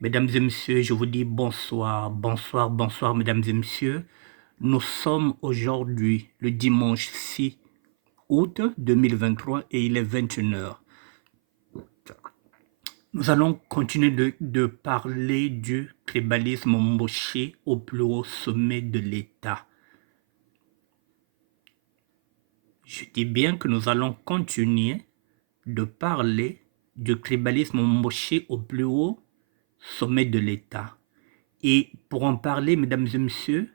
Mesdames et messieurs, je vous dis bonsoir, bonsoir, bonsoir, mesdames et messieurs. Nous sommes aujourd'hui le dimanche 6 août 2023 et il est 21 heures. Nous allons continuer de parler du tribalisme embauché au plus haut sommet de l'État. Je dis bien que nous allons continuer de parler du tribalisme embauché au plus haut sommet de l'État. Et pour en parler, mesdames et messieurs,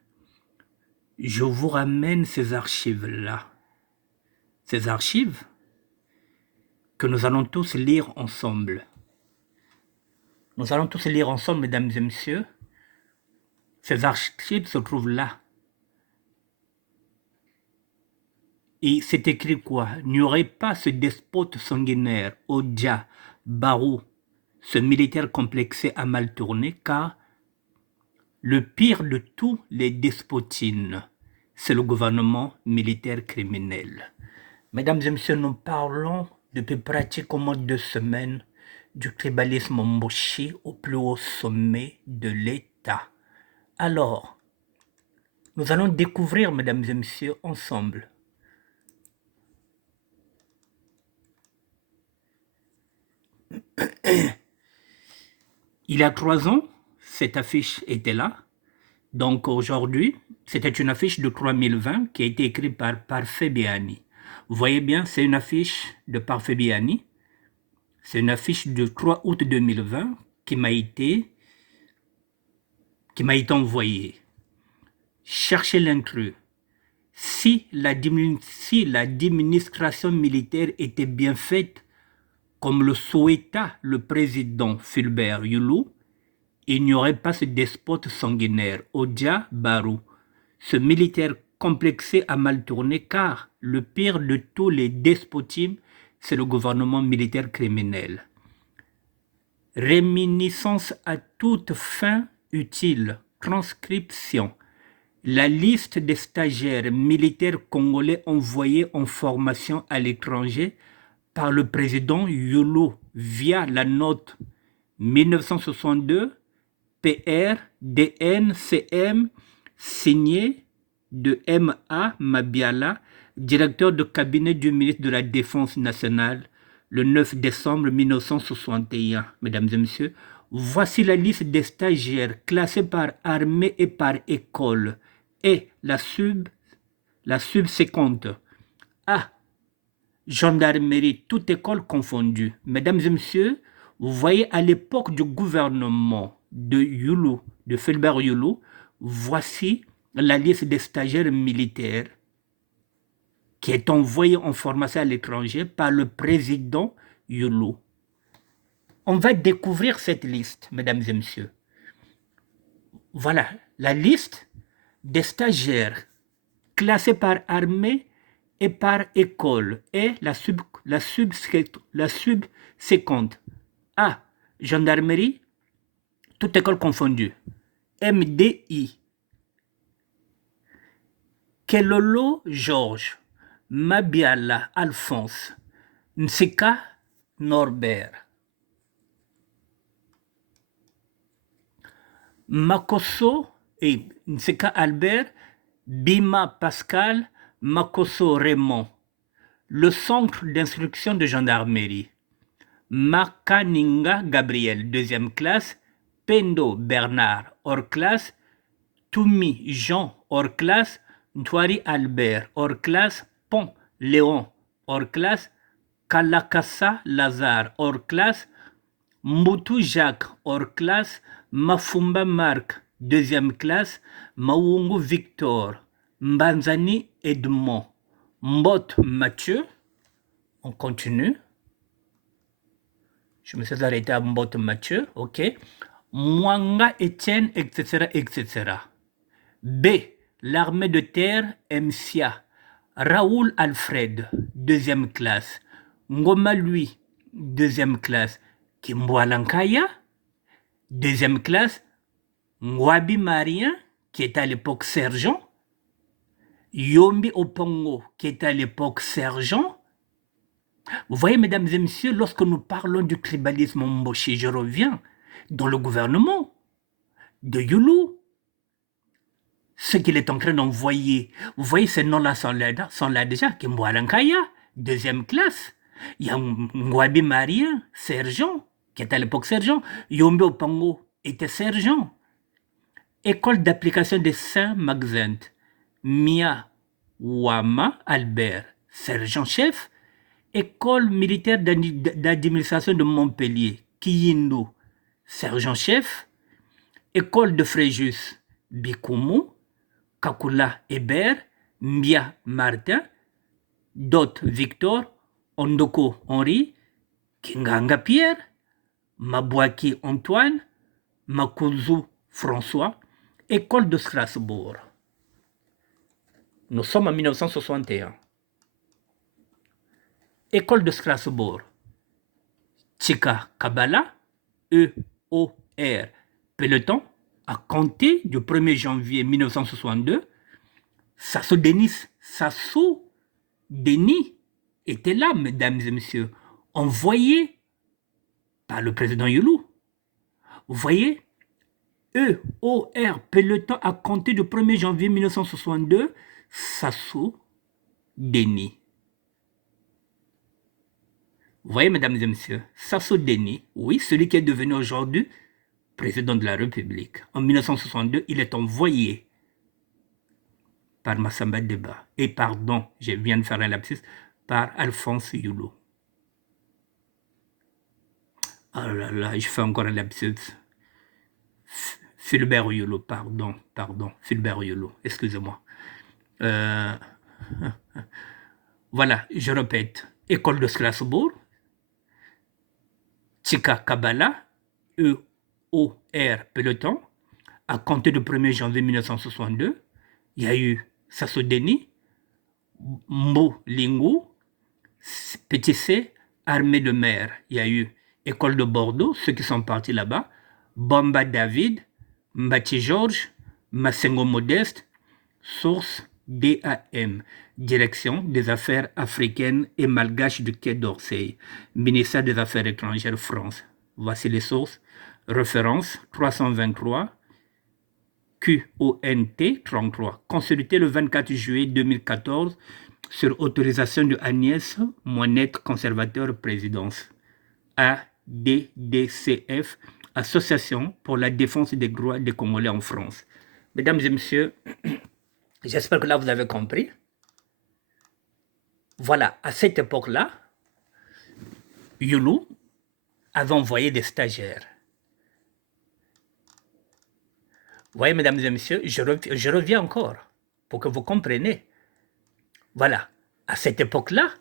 je vous ramène ces archives-là. Ces archives que nous allons tous lire ensemble. Nous allons tous lire ensemble, mesdames et messieurs. Ces archives se trouvent là. Et c'est écrit quoi? Il n'y aurait pas ce despote sanguinaire, Odia, Barou, ce militaire complexé à mal tourné, car le pire de tous les despotines, c'est le gouvernement militaire criminel. Mesdames et messieurs, nous parlons depuis pratiquement 2 semaines du tribalisme embauché au plus haut sommet de l'État. Alors, nous allons découvrir, mesdames et messieurs, ensemble, il y a 3 ans, cette affiche était là. Donc aujourd'hui, c'était une affiche de 3020 qui a été écrite par Parfait Béani. Vous voyez bien, c'est une affiche de Parfait Béani. C'est une affiche de 3 août 2020 qui m'a été envoyée. Cherchez l'intrus. Si l'administration militaire était bien faite, comme le souhaita le président Fulbert Youlou, il n'y aurait pas ce despote sanguinaire, Odia Barou, ce militaire complexé à mal tourné, car le pire de tous les despotismes, c'est le gouvernement militaire criminel. Réminiscence à toute fin utile, transcription. La liste des stagiaires militaires congolais envoyés en formation à l'étranger par le président Yolo via la note 1962 PR DNCM signée de M.A. Mabiala, directeur de cabinet du ministre de la Défense nationale, le 9 décembre 1961. Mesdames et messieurs, voici la liste des stagiaires classés par armée et par école et la subséquente. A. Gendarmerie, toute école confondue. Mesdames et messieurs, vous voyez à l'époque du gouvernement de Youlou, de Fulbert Youlou, voici la liste des stagiaires militaires qui est envoyée en formation à l'étranger par le président Youlou. On va découvrir cette liste, mesdames et messieurs. Voilà, la liste des stagiaires classés par armée et par école et la subséquente. A. Gendarmerie, toute école confondue. MDI. Kelolo Georges. Mabiala Alphonse. Nseka Norbert. Makoso et Nseka Albert. Bima Pascal. Makoso Raymond. Le centre d'instruction de gendarmerie. Makaninga Gabriel, 2e classe. Pendo Bernard, hors classe. Toumi Jean, hors classe. Ntwari Albert, hors classe. Pont Léon, hors classe. Kalakassa Lazare, hors classe. Mbutu Jacques, hors classe. Mafumba Marc, 2e classe. Mawungu Victor. Mbanzani Edmond. Mbot Mathieu. On continue. Je me suis arrêté à Mbot Mathieu, ok. Mwanga Etienne, etc., etc. B. L'armée de terre MCA. Raoul Alfred, 2e classe. Ngoma Louis, 2e classe. Kimboalankaya, 2e classe. Ngwabi Marien, qui est à l'époque sergent. Yombi Opongo, qui est à l'époque sergent. Vous voyez, mesdames et messieurs, lorsque nous parlons du tribalisme embauché, je reviens, dans le gouvernement de Youlou. Ce qu'il est en train d'envoyer. Vous voyez, ces noms-là sont là déjà. Kimboalankaya, deuxième classe. Il y a Ngwabi Marien, sergent, qui était à l'époque sergent. Yombe Opango était sergent. École d'application de Saint-Maxent. Mia Wama Albert, sergent-chef. École militaire d'administration de Montpellier. Kiyindo, sergent-chef. École de Fréjus, Bikoumou. Kakula Hébert, Mbia Martin, Dot Victor, Ondoko Henri, Kinganga Pierre, Mabouaki Antoine, Makuzu François, École de Strasbourg. Nous sommes en 1961. École de Strasbourg. Chika Kabbalah, EOR Peloton, à compter du 1er janvier 1962, Sasso Denis était là, mesdames et messieurs, envoyé par le président Youlou. Vous voyez, EOR Peloton à compter du 1er janvier 1962, Sasso Denis. Vous voyez, mesdames et messieurs, Sasso Denis, oui, celui qui est devenu aujourd'hui président de la République. En 1962, il est envoyé par Massamba Deba, et pardon, je viens de faire un lapsus, par Alphonse Youlou. Oh là là, je fais encore un lapsus. Fulbert Youlou, pardon, Fulbert Youlou, excusez-moi. Voilà, je répète, École de Strasbourg, Chika Kabbalah, EOR Peloton, à compter du 1er janvier 1962, il y a eu Sasso Denis, Mbo Lingou, Petit C, Armée de mer. Il y a eu École de Bordeaux, ceux qui sont partis là-bas, Bamba David, Mbati Georges, Massengo Modeste, source DAM, Direction des Affaires africaines et malgaches du Quai d'Orsay, Ministère des Affaires étrangères France. Voici les sources. Référence 323, QONT 33, consulté le 24 juillet 2014 sur autorisation de Agnès Moinette, conservateur présidence. ADDCF, Association pour la défense des droits des Congolais en France. Mesdames et messieurs, j'espère que là vous avez compris. Voilà, à cette époque-là, Youlou avait envoyé des stagiaires. Vous voyez, mesdames et messieurs, je reviens encore pour que vous compreniez. Voilà, à cette époque-là,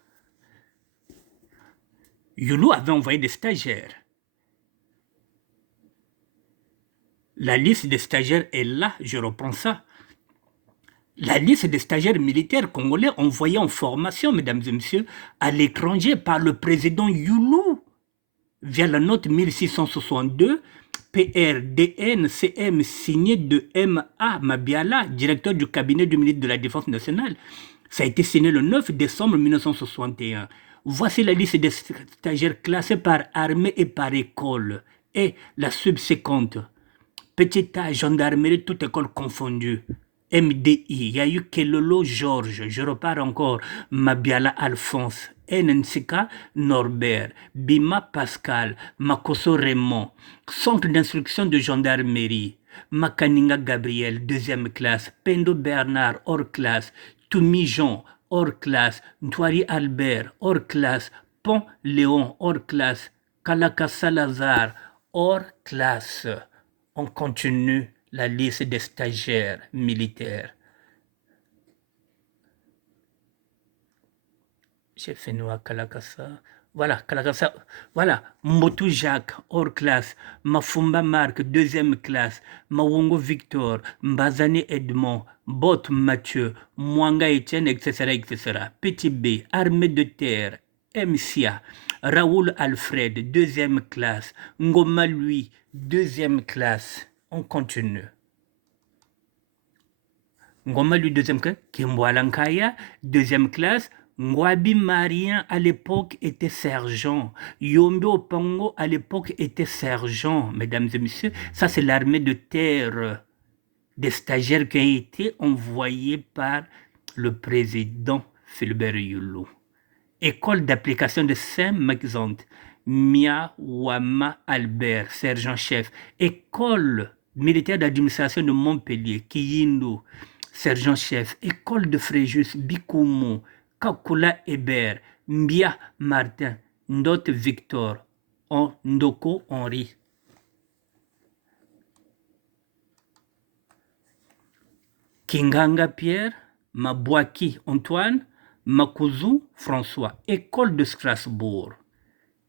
Youlou avait envoyé des stagiaires. La liste des stagiaires est là, je reprends ça. La liste des stagiaires militaires congolais envoyés en formation, mesdames et messieurs, à l'étranger par le président Youlou, via la note 1662, PRDN-CM signée de M.A. Mabiala, directeur du cabinet du ministre de la Défense nationale. Ça a été signé le 9 décembre 1961. Voici la liste des stagiaires classés par armée et par école. Et la subséquente. Petit A, gendarmerie, toute école confondue. MDI, il y a eu Kelolo Georges, je repars encore, Mabiala Alphonse, NNCK Norbert, Bima Pascal, Makoso Raymond, Centre d'instruction de gendarmerie, Makaninga Gabriel, deuxième classe, Pendo Bernard, hors classe, Toumi Jean, hors classe, Ntwari Albert, hors classe, Pont Léon, hors classe, Kalaka Salazar, hors classe. On continue la liste des stagiaires militaires. J'ai fait nous à Kalakassa. Voilà, Kalakassa. Voilà, Motu Jacques, hors classe. Mafumba Marc, deuxième classe. Mawongo Victor, Mbazani Edmond, Bot Mathieu, Mwanga Etienne, etc., etc. Petit B, armée de terre. MCA, Raoul Alfred, deuxième classe. Ngoma Louis, deuxième classe. On continue. Ngoma Louis, deuxième classe. Kimboalankaya, deuxième classe. Ngwabi Marien à l'époque était sergent. Yombe Opango à l'époque était sergent, mesdames et messieurs. Ça, c'est l'armée de terre des stagiaires qui ont été envoyés par le président Philbert Yulu. École d'application de Saint-Maxente, Mia Wama Albert, sergent-chef. École militaire d'administration de Montpellier, Kiyindo, sergent-chef. École de Fréjus, Bikoumou, Kakula Hébert, Mbia Martin, Ndot Victor, Ndoko Henri. Kinganga Pierre, Mabouaki Antoine, Makuzu François, École de Strasbourg,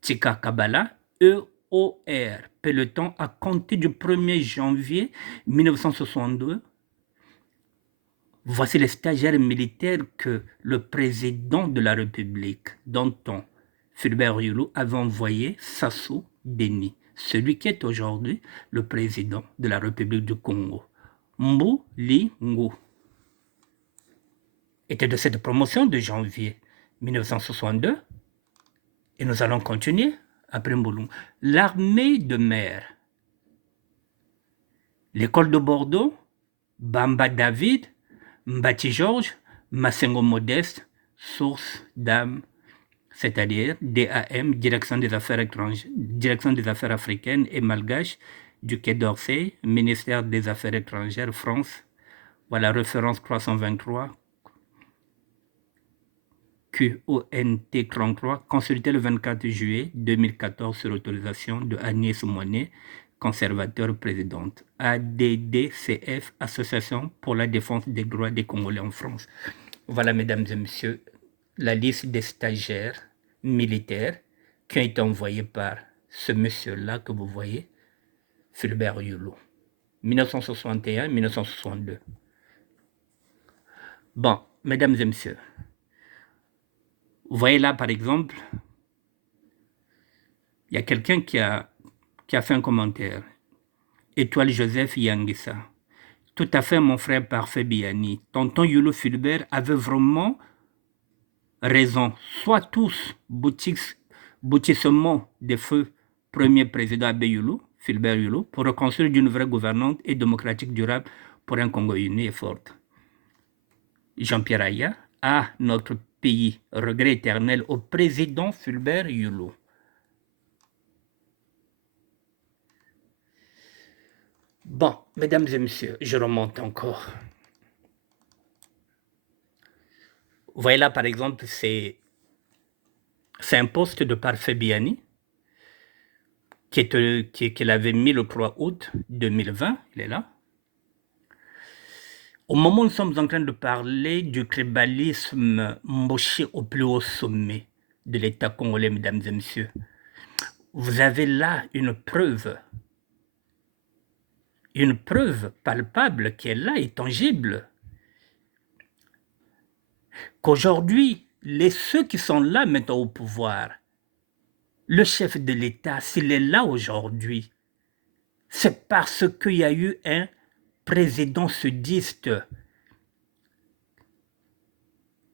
Tika Kabbalah, EOR, peloton à compter du 1er janvier 1962. Voici les stagiaires militaires que le président de la République, Danton Fulbert Yulu, avait envoyé Sassou Denis, celui qui est aujourd'hui le président de la République du Congo. Mbu Lingu était de cette promotion de janvier 1962 et nous allons continuer après Mboulou. L'armée de mer, l'école de Bordeaux, Bamba David, Mbati Georges, Massengo Modeste, source d'âme, c'est-à-dire DAM, Direction des Affaires étrangères, Direction des Affaires africaines et malgaches du Quai d'Orsay, Ministère des Affaires étrangères, France. Voilà, référence 323, QONT 33, consulté le 24 juillet 2014 sur autorisation de Agnès Moinet, conservateur présidente. ADDCF, Association pour la défense des droits des Congolais en France. Voilà, mesdames et messieurs, la liste des stagiaires militaires qui ont été envoyés par ce monsieur-là que vous voyez, Fulbert Yulu, 1961-1962. Bon, mesdames et messieurs, vous voyez là, par exemple, il y a quelqu'un qui a fait un commentaire. Étoile Joseph Yangissa. Tout à fait, mon frère parfait Biani. Tonton Yulu Fulbert avait vraiment raison. Soit tous boutissement des feux premier président Abbé Yulu, Fulbert Yulu, pour reconstruire d'une vraie gouvernance et démocratique durable pour un Congo uni et fort. Jean-Pierre Aya, à notre pays, regret éternel au président Fulbert Yulu. Bon, mesdames et messieurs, je remonte encore. Vous voyez là, par exemple, c'est un poste de Parfait Biani qu'il avait mis le 3 août 2020, il est là. Au moment où nous sommes en train de parler du tribalisme moché au plus haut sommet de l'État congolais, mesdames et messieurs, vous avez là une preuve palpable qui est là et tangible, qu'aujourd'hui, ceux qui sont là maintenant au pouvoir, le chef de l'État, s'il est là aujourd'hui, c'est parce qu'il y a eu un président sudiste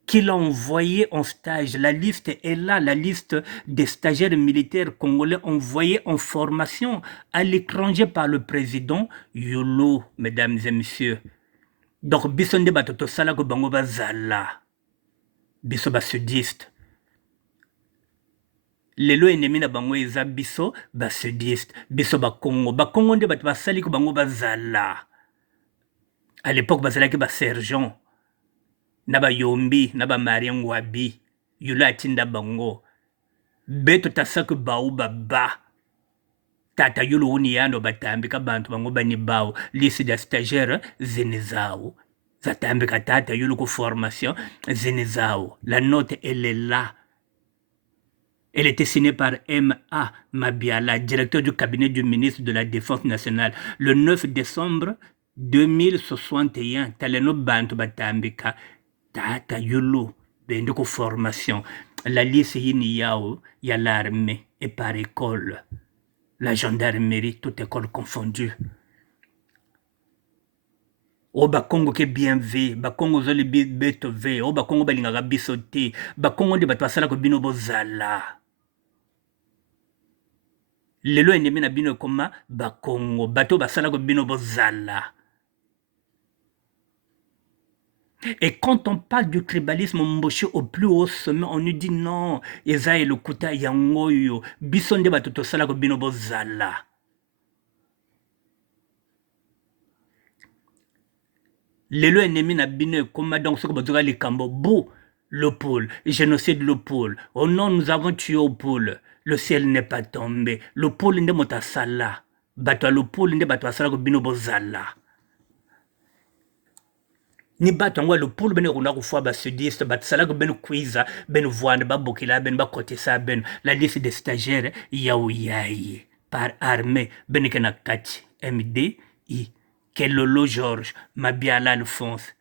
qui l'a envoyé en stage. La liste est là, la liste des stagiaires militaires congolais envoyés en formation à l'étranger par le président Yulu, mesdames et messieurs. Donc, biso nde bato tosala ko bango bazala. Biso ba sudiste. Lelo ennemi na bango eza biso ba sudiste. Biso ba Congo. Ba Congo nde bato basali ko bango bazala. À l'époque, bazalaki ba sergent. Naba Yombi, Naba Marien Ngwabi, Yulu atinda bango. Beto tasaka bau baba. Tata Yulu uni yando batambika bantu bango bani bau. Liste de stagiaires zenezao. Zatambika tata Yulu ko formation zenezao. La note elle est là. Elle était signée par M.A. Mabiala, directeur du cabinet du ministre de la Défense nationale, le 9 décembre 2061. Taleno bantu batambika. Tata Yulu, bendeko formation. La liste yini yao, y a l'armée et par école. La gendarmerie, toute école confondue. o bakongo ke bien ve bakongo ozoli beto ve o bakongo balingaka biso te bakongo nde bato basalaka bino bozala lelo ennemi na bino ekoma bakongo bato basalaka bino bozala. Et quand on parle du tribalisme mboché au plus haut sommet, on nous dit non, eza elokuta yango yo, biso nde bato tosalaka bino bozala. Lelo ennemi na bino ekoma donc soki bozoka likambo bo le pôle, génocide le pôle. Oh non, nous avons tué au pôle. Le ciel n'est pas tombé. Le pôle nde moto asala. Bato le pôle nde bato asalaka bino bozala. Ni bato yango lopulu bene kunda kufua basudiste batisalaka bene kwiza bene voanda babokela bene bakotesa bene la liste des stagiaires yauyaye par armée bene kena kati MDI Kelolo Georges Mabiala Alphonse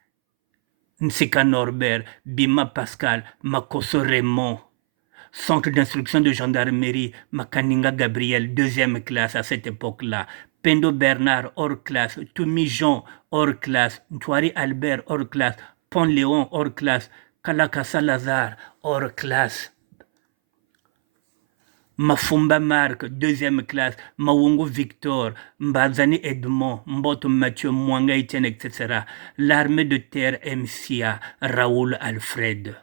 Nsika Norbert Bima Pascal Makoso Raymond Centre d'instruction de gendarmerie Makaninga Gabriel, deuxième classe à cette époque-là. Pendo Bernard, hors classe. Toumi Jean, hors classe. Ntwari Albert, hors classe. Pont Léon, hors classe. Kalakasa Lazare, hors classe. Mafumba Marc, deuxième classe. Mawongo Victor, Mbazani Edmond, Mboto Mathieu, Mwanga Etienne, etc. L'armée de terre MCA, Raoul Alfred.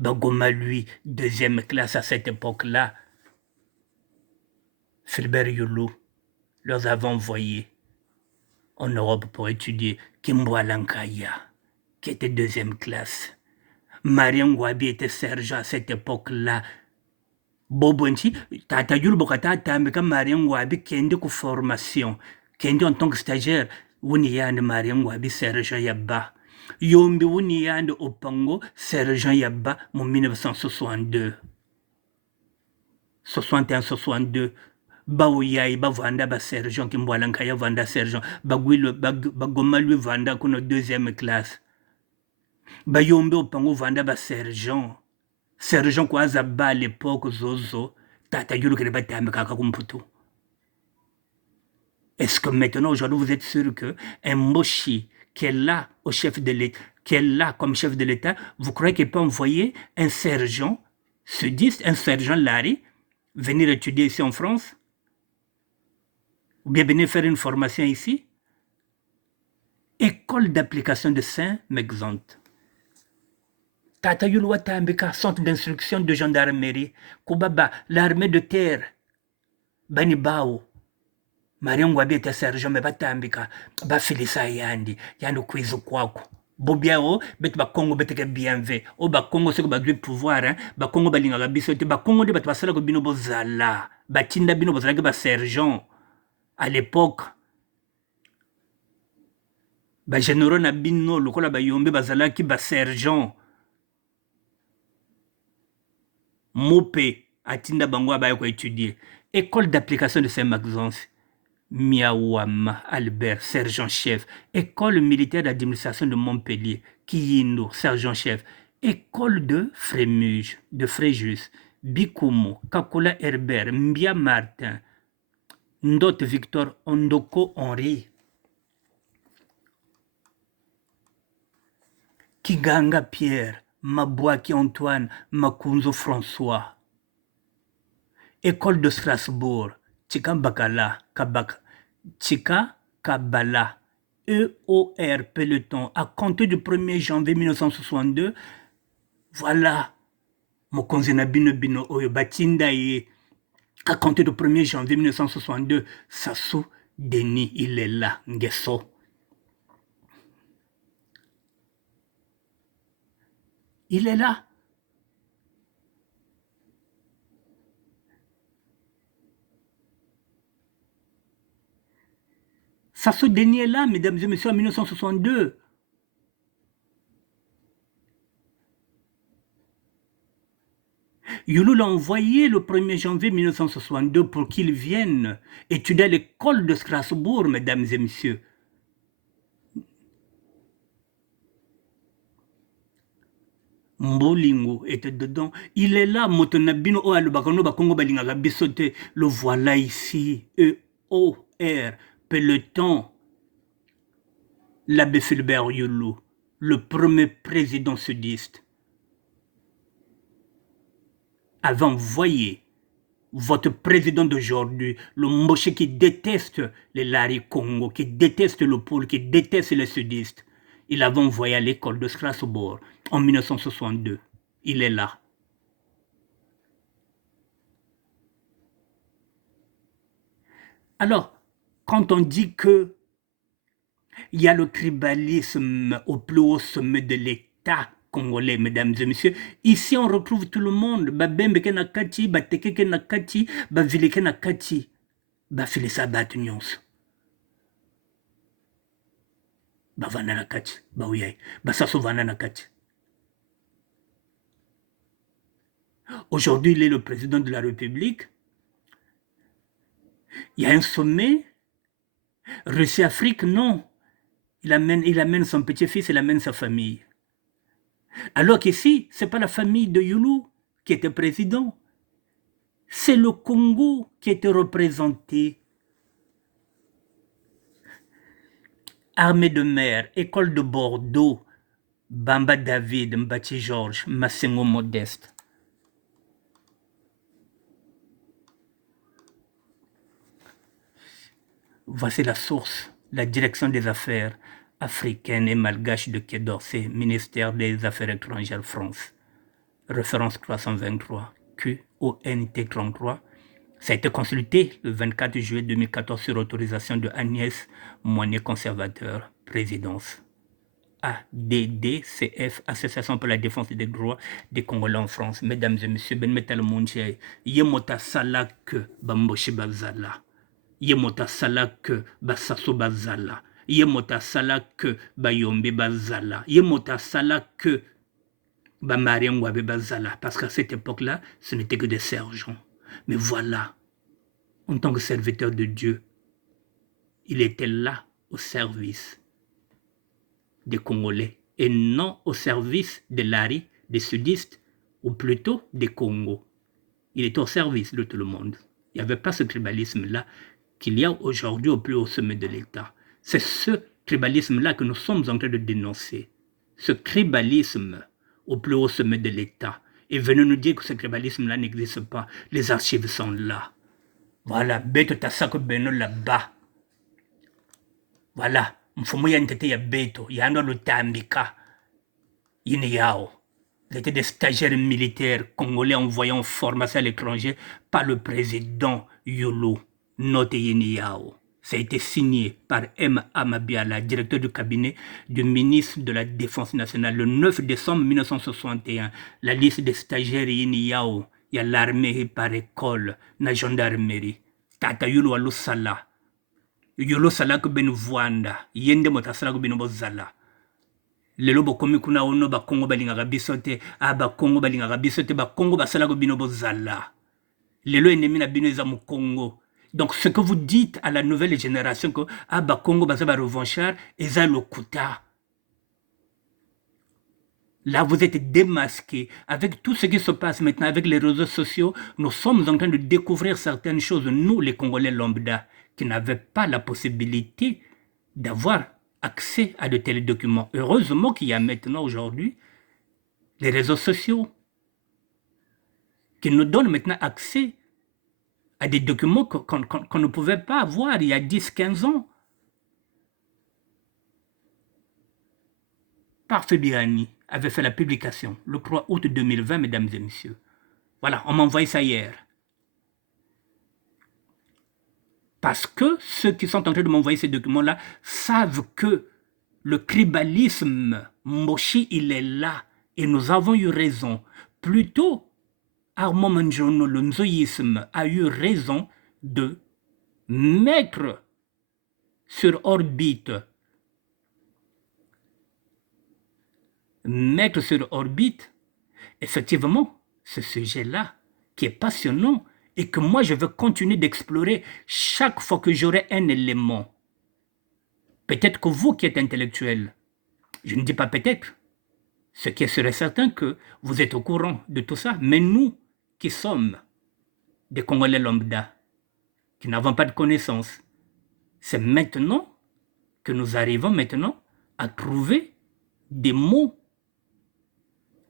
Bagoma, lui, deuxième classe à cette époque-là. Philbert Youlou, leur avons envoyé en Europe pour étudier Kimboa Lankaya, qui était deuxième classe. Marien Ngwabi était sergent à cette époque-là. Bobonti, Tata Youlou Bokata, Tameka Marien Ngwabi, Kendi ku formation, Kendi en tant que stagiaire, Wuniyan Marien Ngwabi, sergent Yabba. Yombi Wuniyan Opango, sergent Yabba, en 1962. 61-62. Baouyai bavanda ba sergent Kimboalankaya vanda sergent bagoma lui vanda kuno deuxième classe bayombe opango vanda ba sergent kwa azaba à l'époque zozo tata yulu kele batambe kaka kumputu. Est-ce que maintenant aujourd'hui vous êtes sûr que un Moshi qui est là au chef de l'État, qui est là comme chef de l'État, vous croyez qu'il peut envoyer un sergent sudiste, un sergent Larry venir étudier ici en France? Ou bien venir faire une formation ici? École d'application de Saint-Mexante. Tata Yulwa Tambeka, centre d'instruction de gendarmerie. Koubaba, l'armée de terre. Bani Bao. Marion Wabi était sergent, mais Batambika. Ba Filisa Yandi. Yando Kwizu Kwako. Bobiao, bet ba Congo beteke bien ve. O ba Congo se ko ba du pouvoir, hein. Ba Congo balinga ga biso te ba Congo de bat basala ko bino bozala. Ba tinda bino bozala ke ba sergent. À l'époque, ba généraux na bino lokola ba yombe bazalaki ba sergent. Mopé atinda bango abaye ko étudier. École d'application de Saint-Maxence. Miawama Albert, sergent-chef. École militaire d'administration de Montpellier. Kiyindo, sergent-chef. École de Fréjus. Bikumo, Kakola Herbert, Mbia Martin. Ndot Victor, Ondoko Henri. Kiganga Pierre, Mabouaki Antoine, Makunzo François. École de Strasbourg, Chika Bakala, Chika Kabala, EOR Peloton, à compter du 1er janvier 1962, voilà, Mokonzi na bino bino oyo batinda ye, à compter du 1er janvier 1962, Sassou Denis, il est là, Ngeso. Il est là. Sassou Denis est là, mesdames et messieurs, en 1962. Youlou l'a envoyé le 1er janvier 1962 pour qu'il vienne étudier à l'école de Strasbourg, mesdames et messieurs. Mbolingo était dedans. Il est là, Motonabino, oh, Alubakano, Bakongo, Balinga, Bisote. Le voilà ici. E-O-R, Peloton. l'abbé Philbert Youlou, le premier président sudiste, avait envoyé votre président d'aujourd'hui, le Moshe qui déteste les Larry Congo, qui déteste le pôle, qui déteste les sudistes, il avait envoyé à l'école de Strasbourg en 1962. Il est là. Alors, quand on dit que il y a le tribalisme au plus haut sommet de l'État congolais, mesdames et messieurs, ici on retrouve tout le monde. Babembe ke nakati, bateke ke nakati, bavile ke nakati, bafile sa bat nyonso. Bavana nakati, baouyai, basaso vana nakati. Aujourd'hui, il est le président de la République. Il y a un sommet. Russie-Afrique, non. Il amène son petit-fils, il amène sa famille. Alors qu'ici, ce n'est pas la famille de Youlou qui était président. C'est le Congo qui était représenté. Armée de mer, école de Bordeaux, Bamba David, Mbati Georges, Massengo Modeste. Voici la source, la direction des affaires africaines et malgaches de Quai d'Orsay, ministère des Affaires étrangères France. Référence 323, QONT 33. Ça a été consulté le 24 juillet 2014 sur autorisation de Agnès Moinet, conservateur, présidence. ADDCF, Association pour la défense des droits des Congolais en France. Mesdames et messieurs, Ben Metal Mondiaï, Yemota Salak Bamboshi Bazala. Yemota Salak Basaso Bazala. Yemota Salak Bayombe Bazala. Yemota Salak Bamariengwabe Bazala. Parce qu'à cette époque-là, ce n'était que des sergents. Mais voilà, en tant que serviteur de Dieu, il était là au service des Congolais et non au service des Lari, des sudistes, ou plutôt des Congos. Il était au service de tout le monde. Il n'y avait pas ce tribalisme-là qu'il y a aujourd'hui au plus haut sommet de l'État. C'est ce tribalisme-là que nous sommes en train de dénoncer. Ce tribalisme au plus haut sommet de l'État. Et venez nous dire que ce tribalisme-là n'existe pas. Les archives sont là. Voilà, Beto Tassako Beno là-bas. Voilà, mfumo ya ntete ya Beto, yando lutambika, yini yao. C'était des stagiaires militaires congolais envoyés en formation à l'étranger par le président Yolo, noté yini yao. Ça a été signé par M. Amabiala, directeur du cabinet du ministre de la Défense nationale, le 9 décembre 1961. La liste des stagiaires yini yao, il y a l'armée par école, la gendarmerie. Tata Yolo Alusala. Yolo salako benu vuanda, yende motasala ko benu bozala. Lelo bokomi kuna ono ba Kongo balingaka biso te, ba Kongo balingaka biso te, ba Kongo basala ko benu bozala. Lelo ennemi na bino eza mu Congo. Donc ce que vous dites à la nouvelle génération que ba Kongo basa ba revanchard, eza lokuta. Là, vous êtes démasqués. Avec tout ce qui se passe maintenant, avec les réseaux sociaux, nous sommes en train de découvrir certaines choses, nous, les Congolais lambda, qui n'avaient pas la possibilité d'avoir accès à de tels documents. Heureusement qu'il y a maintenant, aujourd'hui, les réseaux sociaux qui nous donnent maintenant accès à des documents qu'on ne pouvait pas avoir il y a 10-15 ans. Parfait Birani avait fait la publication le 3 août 2020, mesdames et messieurs. Voilà, on m'a envoyé ça hier. Parce que ceux qui sont en train de m'envoyer ces documents-là savent que le tribalisme, Moshi, il est là. Et nous avons eu raison. Plutôt, Armand Manjono, le nzoïsme, a eu raison de mettre sur orbite effectivement ce sujet-là qui est passionnant et que moi je veux continuer d'explorer chaque fois que j'aurai un élément. Peut-être que vous qui êtes intellectuel, je ne dis pas peut-être, ce qui serait certain que vous êtes au courant de tout ça, mais nous qui sommes des Congolais lambda, qui n'avons pas de connaissances, c'est maintenant que nous arrivons maintenant à trouver des mots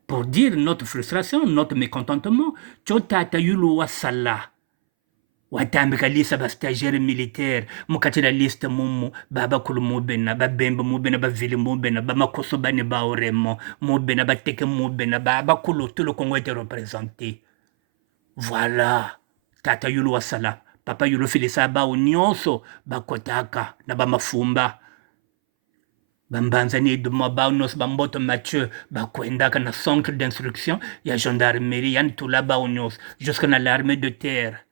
pour dire notre frustration, notre mécontentement. Tchotata yulu wasala. Watambika lista ba stagiaire militaire, mukati la liste mumu, baba kulu mubena, ba bemba mubena, ba vili mubena, ba makoso bane ba oremo, mubena, ba teke mubena, baba kulu, tout le Congo était représenté. Voilà. Tata yulu wasala. Papa yulu filisa ba unyonso, ba kotaka, na ba mafumba. Bambanzani de Mabaunos Bamboto Mathieu, Bakwendaka na centre d'instruction, il y a gendarmerie, Yann Toula Baounios, jusqu'à l'armée de terre.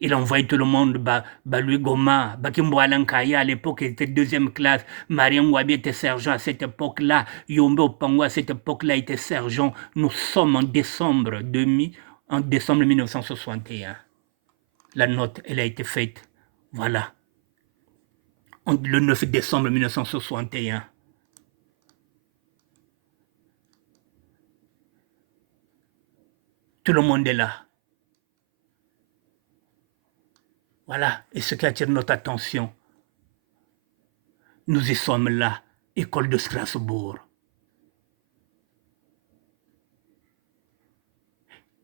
Il envoyait tout le monde, Louis Goma, Bakimbo Alankaya à l'époque était deuxième classe, Mariam Wabi était sergent à cette époque-là, Yombo Pango à cette époque-là était sergent. Nous sommes en décembre 1961. La note, elle a été faite. Voilà. Le 9 décembre 1961. Tout le monde est là. Voilà. Et ce qui attire notre attention, nous y sommes là, école de Strasbourg.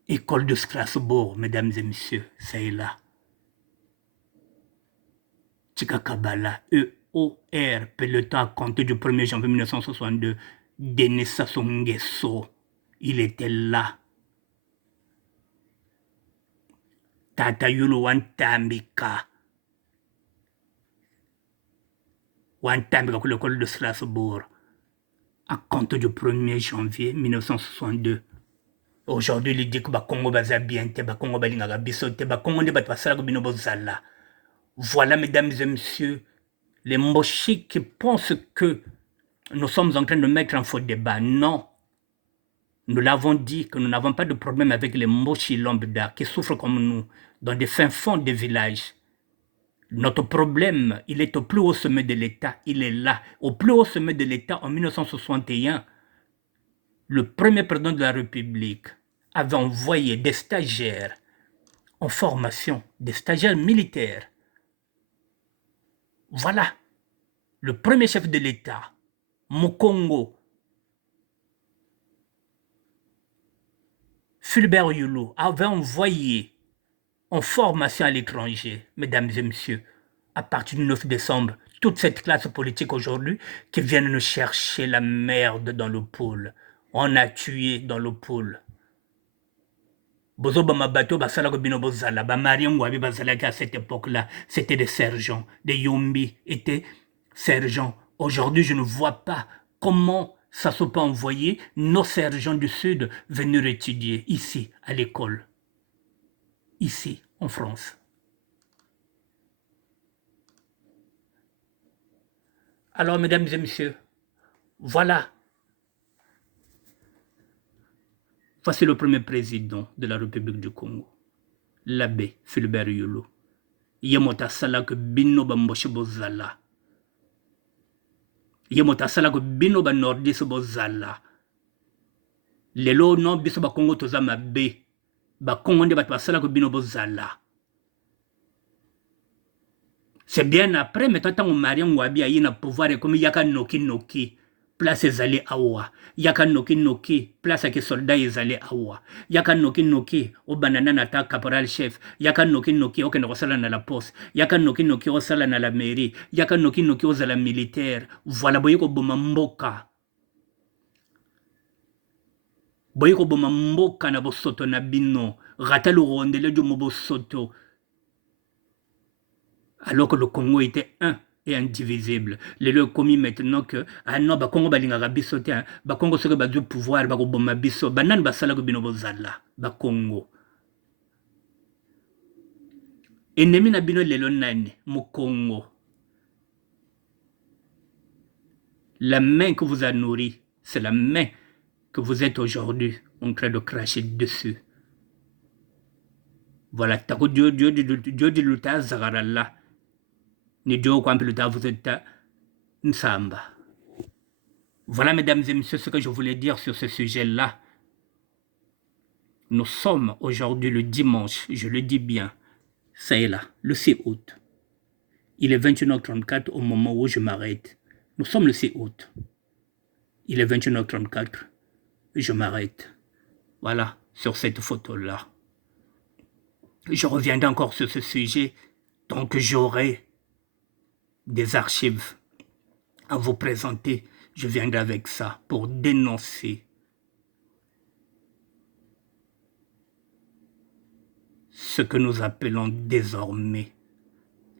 École de Strasbourg, mesdames et messieurs, c'est là. Tchikakabala, EOR, peloton à compter du 1er janvier 1962, Denis Sassou Nguesso, il était là. Tata Yulu Wantambika. Wantambika pour l'école de Strasbourg, à compter du 1er janvier 1962. Aujourd'hui, il dit que Congo baza bien, Congo balinga bisote, Congo ne bat pas ça bino bozala. Voilà, mesdames et messieurs, les mochis qui pensent que nous sommes en train de mettre en faux débat. Non. Nous l'avons dit que nous n'avons pas de problème avec les mochis lambda qui souffrent comme nous dans des fins fonds des villages. Notre problème, il est au plus haut sommet de l'État. Il est là. Au plus haut sommet de l'État, en 1961, le premier président de la République avait envoyé des stagiaires en formation, des stagiaires militaires. Voilà, le premier chef de l'État, Mukongo, Fulbert Yulu, avait envoyé en formation à l'étranger, mesdames et messieurs, à partir du 9 décembre, toute cette classe politique aujourd'hui qui vient nous chercher la merde dans le pôle. On a tué dans le pôle. Bozoba Mabato, Basalako Binobozala, Bamariam Wabi Bazalaka à cette époque-là, c'était des sergents, des Yombi étaient sergents. Aujourd'hui, je ne vois pas comment ça se peut envoyer nos sergents du Sud venir étudier ici, à l'école, ici, en France. Alors, mesdames et messieurs, voilà. Voici le premier président de la République du Congo, l'abbé Fulbert Yulu. Yemota Salak Bino Bamboshi Bozala. Yemota Salak Bino Banordis Bozala. Lelo non biso ba Congo toza mabe. Ba Congo nde bat Salak Bino Bozala. C'est bien après, mais tant que Mariam Wabi a eu un pouvoir comme Yaka Noki Noki. Place ezali awa. Yaka Noki Noki. Place ke soldat ezali awa. Yaka Noki Noki. O banana nata caporal chef. Yaka Noki Noki. O kene osala na la poste. Yaka Noki Noki. O sala na la mairie. Yaka Noki Noki. O zala militaire. Voilà, boyeko boma mboka. Boyeko boma mboka na bosoto na bino. Rata le rondele du mobosoto. Alors que le Congo était un et indivisible. Les lieux commis maintenant que ah non ba Congo balinga biso te ba Congo soki ba du pouvoir ba ko boma biso banan ba sala ko bino bozala ba Congo. Ennemi na bino lelo nani mo Congo. La main que vous a nourri, c'est la main que vous êtes aujourd'hui en train de cracher dessus. Voilà, tako Dieu di luta zagaralla. Ni Dieu quand plus tard vous êtes Nsamba. Voilà, mesdames et messieurs, ce que je voulais dire sur ce sujet-là. Nous sommes aujourd'hui le dimanche, je le dis bien, ça est là, le 6 août. Il est 21h34 au moment où je m'arrête. Nous sommes le 6 août. Il est 21h34. Je m'arrête. Voilà, sur cette photo-là. Je reviendrai encore sur ce sujet, donc j'aurai des archives à vous présenter. Je viendrai avec ça pour dénoncer ce que nous appelons désormais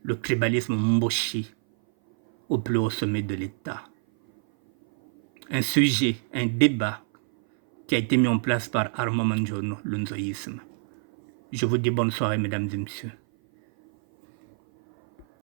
le tribalisme Mboshi au plus haut sommet de l'État. Un sujet, un débat qui a été mis en place par Armand Manjono, le nzoïsme. Je vous dis bonne soirée, mesdames et messieurs.